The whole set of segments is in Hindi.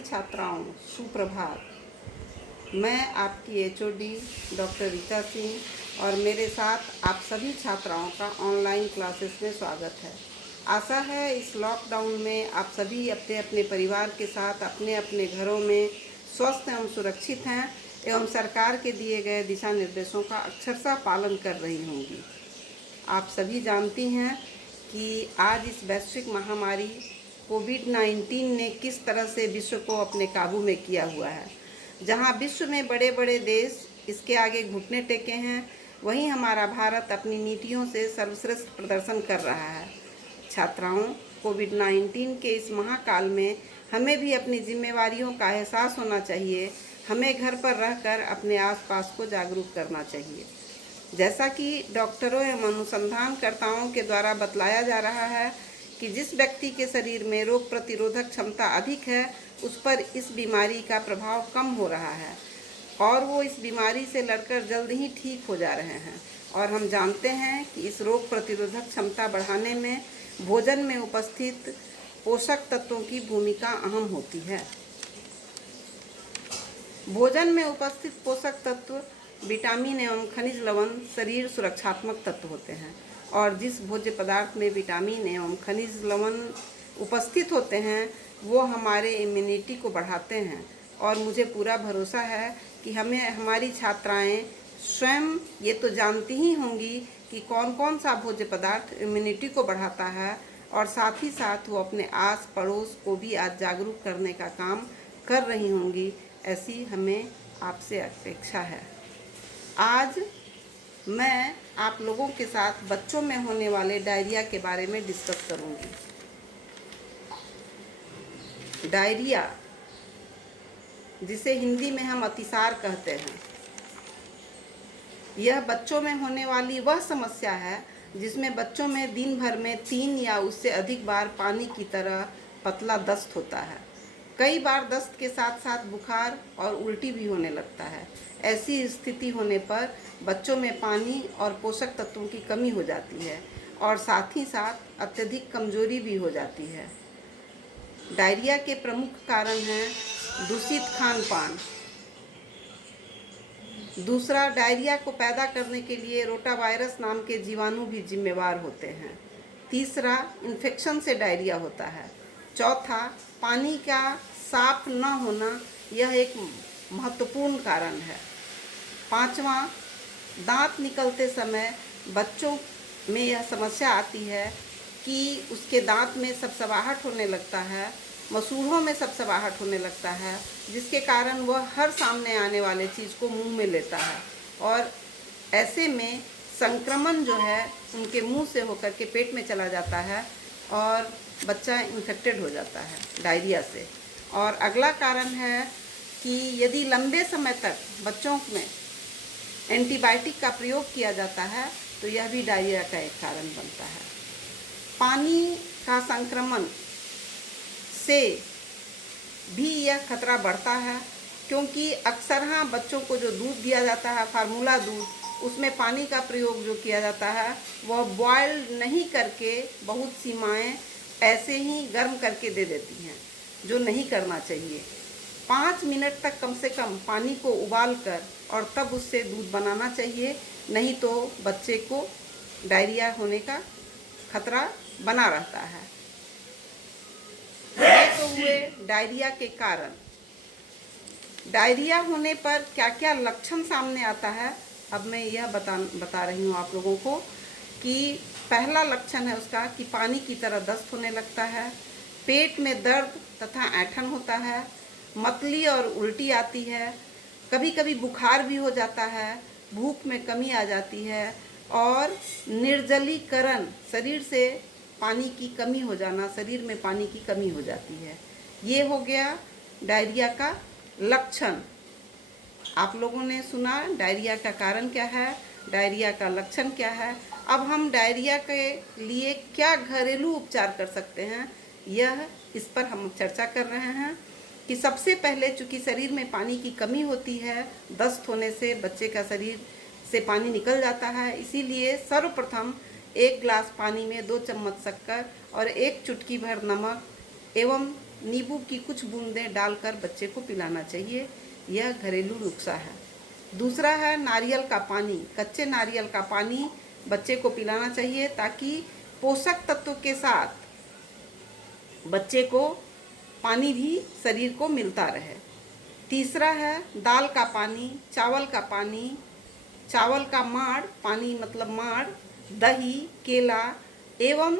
छात्राओं सुप्रभात। मैं आपकी एचओडी डॉक्टर रीता सिंह और मेरे साथ आप सभी छात्राओं का ऑनलाइन क्लासेस में स्वागत है। आशा है इस लॉकडाउन में आप सभी अपने अपने परिवार के साथ अपने अपने घरों में स्वस्थ एवं सुरक्षित हैं एवं सरकार के दिए गए दिशा निर्देशों का अक्षरशः पालन कर रही होंगी। आप सभी जानती हैं कि आज इस वैश्विक महामारी कोविड-19 ने किस तरह से विश्व को अपने काबू में किया हुआ है। जहां विश्व में बड़े बड़े देश इसके आगे घुटने टेके हैं, वहीं हमारा भारत अपनी नीतियों से सर्वश्रेष्ठ प्रदर्शन कर रहा है। छात्राओं, कोविड-19 के इस महाकाल में हमें भी अपनी जिम्मेवारियों का एहसास होना चाहिए। हमें घर पर रहकर अपने आसपास को जागरूक करना चाहिए। जैसा कि डॉक्टरों एवं अनुसंधानकर्ताओं के द्वारा बतलाया जा रहा है कि जिस व्यक्ति के शरीर में रोग प्रतिरोधक क्षमता अधिक है, उस पर इस बीमारी का प्रभाव कम हो रहा है और वो इस बीमारी से लड़कर जल्द ही ठीक हो जा रहे हैं। और हम जानते हैं कि इस रोग प्रतिरोधक क्षमता बढ़ाने में भोजन में उपस्थित पोषक तत्वों की भूमिका अहम होती है। भोजन में उपस्थित पोषक तत्व विटामिन एवं खनिज लवण शरीर सुरक्षात्मक तत्व होते हैं और जिस भोज्य पदार्थ में विटामिन एवं खनिज लवण उपस्थित होते हैं वो हमारे इम्यूनिटी को बढ़ाते हैं। और मुझे पूरा भरोसा है कि हमारी छात्राएं स्वयं ये तो जानती ही होंगी कि कौन कौन सा भोज्य पदार्थ इम्यूनिटी को बढ़ाता है और साथ ही साथ वो अपने आस पड़ोस को भी आज जागरूक करने का काम कर रही होंगी। ऐसी हमें आपसे अपेक्षा है। आज मैं आप लोगों के साथ बच्चों में होने वाले डायरिया के बारे में डिस्कस करूंगी। डायरिया, जिसे हिंदी में हम अतिसार कहते हैं, यह बच्चों में होने वाली वह समस्या है जिसमें बच्चों में दिन भर में 3 या उससे अधिक बार पानी की तरह पतला दस्त होता है। कई बार दस्त के साथ साथ बुखार और उल्टी भी होने लगता है। ऐसी स्थिति होने पर बच्चों में पानी और पोषक तत्वों की कमी हो जाती है और साथ ही साथ अत्यधिक कमजोरी भी हो जाती है। डायरिया के प्रमुख कारण हैं दूषित खान पान। दूसरा, डायरिया को पैदा करने के लिए रोटावायरस नाम के जीवाणु भी जिम्मेवार होते हैं। तीसरा, इन्फेक्शन से डायरिया होता है। चौथा, पानी का साफ न होना, यह एक महत्वपूर्ण कारण है। पांचवा, दांत निकलते समय बच्चों में यह समस्या आती है कि उसके दांत में सपसपाहट होने लगता है, मसूड़ों में सपसपाहट होने लगता है, जिसके कारण वह हर सामने आने वाले चीज़ को मुंह में लेता है और ऐसे में संक्रमण जो है उनके मुंह से होकर के पेट में चला जाता है और बच्चा इन्फेक्टेड हो जाता है डायरिया से। और अगला कारण है कि यदि लंबे समय तक बच्चों में एंटीबायोटिक का प्रयोग किया जाता है तो यह भी डायरिया का एक कारण बनता है। पानी का संक्रमण से भी यह खतरा बढ़ता है क्योंकि अक्सर बच्चों को जो दूध दिया जाता है, फार्मूला दूध, उसमें पानी का प्रयोग जो किया जाता है वह बॉयल नहीं करके बहुत सी माएँ ऐसे ही गर्म करके दे देती हैं, जो नहीं करना चाहिए। 5 मिनट तक कम से कम पानी को उबाल कर और तब उससे दूध बनाना चाहिए, नहीं तो बच्चे को डायरिया होने का खतरा बना रहता है। ये तो हुए डायरिया के कारण। डायरिया होने पर क्या क्या लक्षण सामने आता है, अब मैं यह बता रही हूँ आप लोगों को कि पहला लक्षण है उसका कि पानी की तरह दस्त होने लगता है, पेट में दर्द तथा ऐंठन होता है, मतली और उल्टी आती है, कभी कभी बुखार भी हो जाता है, भूख में कमी आ जाती है और निर्जलीकरण, शरीर से पानी की कमी हो जाना, शरीर में पानी की कमी हो जाती है। ये हो गया डायरिया का लक्षण। आप लोगों ने सुना डायरिया का कारण क्या है, डायरिया का लक्षण क्या है। अब हम डायरिया के लिए क्या घरेलू उपचार कर सकते हैं, इस पर हम चर्चा कर रहे हैं कि सबसे पहले चूँकि शरीर में पानी की कमी होती है, दस्त होने से बच्चे का शरीर से पानी निकल जाता है, इसीलिए सर्वप्रथम 1 गिलास पानी में 2 चम्मच शक्कर और 1 चुटकी भर नमक एवं नींबू की कुछ बूंदें डालकर बच्चे को पिलाना चाहिए। यह घरेलू नुस्खा है। दूसरा है नारियल का पानी। कच्चे नारियल का पानी बच्चे को पिलाना चाहिए ताकि पोषक तत्व के साथ बच्चे को पानी भी शरीर को मिलता रहे। तीसरा है दाल का पानी, चावल का पानी, चावल का माड़, पानी मतलब माड़, दही, केला एवं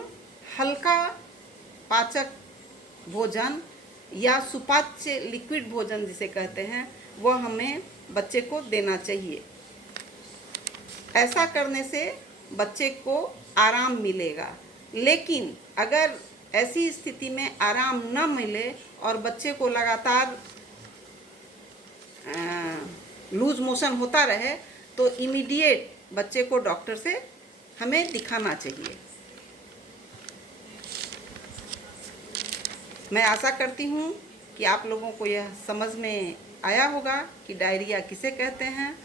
हल्का पाचक भोजन या सुपाच्य लिक्विड भोजन जिसे कहते हैं वह हमें बच्चे को देना चाहिए। ऐसा करने से बच्चे को आराम मिलेगा। लेकिन अगर ऐसी स्थिति में आराम न मिले और बच्चे को लगातार लूज मोशन होता रहे तो इमीडिएट बच्चे को डॉक्टर से हमें दिखाना चाहिए। मैं आशा करती हूँ कि आप लोगों को यह समझ में आया होगा कि डायरिया किसे कहते हैं,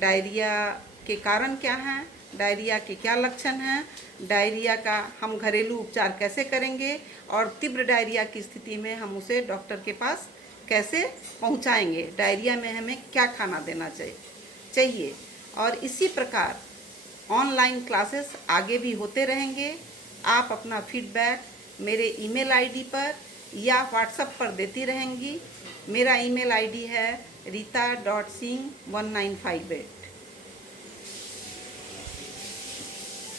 डायरिया के कारण क्या हैं, डायरिया के क्या लक्षण हैं, डायरिया का हम घरेलू उपचार कैसे करेंगे और तीव्र डायरिया की स्थिति में हम उसे डॉक्टर के पास कैसे पहुंचाएंगे, डायरिया में हमें क्या खाना देना चाहिए। और इसी प्रकार ऑनलाइन क्लासेस आगे भी होते रहेंगे। आप अपना फीडबैक मेरे ईमेल आईडी पर या व्हाट्सएप पर देती रहेंगी। मेरा ईमेल आईडी है rita.singh1958।